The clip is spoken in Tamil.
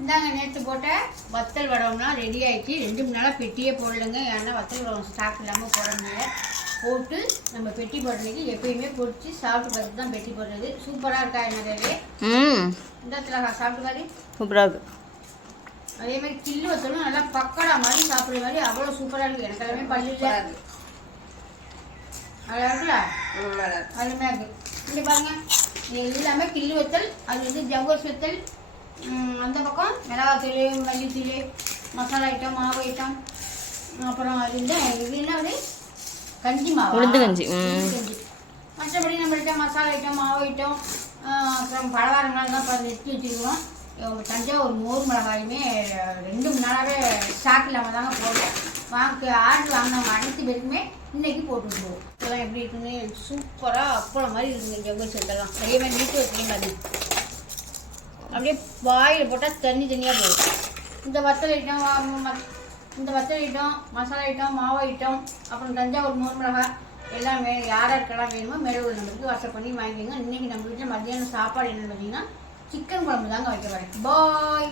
இந்தாங்க நேற்று போட்ட வத்தல் வடம்லாம் ரெடி ஆகிடுச்சு. 2 3 நாளாக பெட்டியே போடலைங்க. ஏன்னா வத்தல் வடம் ஸ்டாக் இல்லாமல் போட முடியல. போட்டு நம்ம பெட்டி போடுறதுக்கு எப்பயுமே பொறிச்சு சாப்பிட்டு பார்த்து தான் பெட்டி போடுறது. சூப்பராக இருக்கா என்னது? இந்த இடத்துல சாப்பிட்டு பாரு, சூப்பராக இருக்குது. அதே மாதிரி கில்லு வத்தலும் நல்லா பக்கடா மாதிரி சாப்பிட்ற மாதிரி அவ்வளோ சூப்பராக இருக்குது. எனக்கு எல்லாமே பள்ளியில் அழகாக இருக்குல்ல, அருமையாக இருக்குது. இங்கே பாருங்க, இது எல்லாமே கில்லு வத்தல், அது வந்து ஜவ்வரிசி வத்தல், அந்த பக்கம் மிளகாத்தூள், மல்லித்தூள், மசாலா ஐட்டம், மாவு ஐட்டம், அப்புறம் அது வந்து இது என்ன வந்து கஞ்சி மாவு, உளுந்து கஞ்சி. மற்றபடி நம்மள்கிட்ட மசாலா ஐட்டம், மாவு ஐட்டம், அப்புறம் பலகாரங்கள் தான் இப்போ எடுத்து வச்சுருக்கோம். தஞ்சாவூர் மோர் மிளகாயுமே 2 3 நாளாகவே ஸ்டாக் இல்லாமல் தாங்க போடுறோம். ஆர்டர் வாங்கினவங்க அனைத்து பேருக்குமே இன்றைக்கி போட்டுருக்கோம். இதெல்லாம் எப்படி இருக்குன்னு சூப்பராக அப்பளம் மாதிரி இருக்குங்க. ஜவ்வரிசி வத்தலாம் அதே மாதிரி நீட்டு வச்சுலையும் பாருங்க, அப்படியே வாயில் போட்டால் தனியாக போகும். இந்த வத்தல் ஐட்டம், மசாலா ஐட்டம், மாவு ஐட்டம், அப்புறம் தஞ்சாவூர் மோர் மிளகாய் எல்லாமே யாருக்கெல்லாம் வேணுமோ மேலே உள்ள நம்பருக்கு வாட்ஸ்அப் பண்ணி வாங்கிக்கோங்க. இன்றைக்கி நம்ம வீட்டில் மத்தியானம் சாப்பாடு என்னென்னு பார்த்தீங்கன்னா சிக்கன் குழம்பு தாங்க வைக்க போகிறேன். பாய்.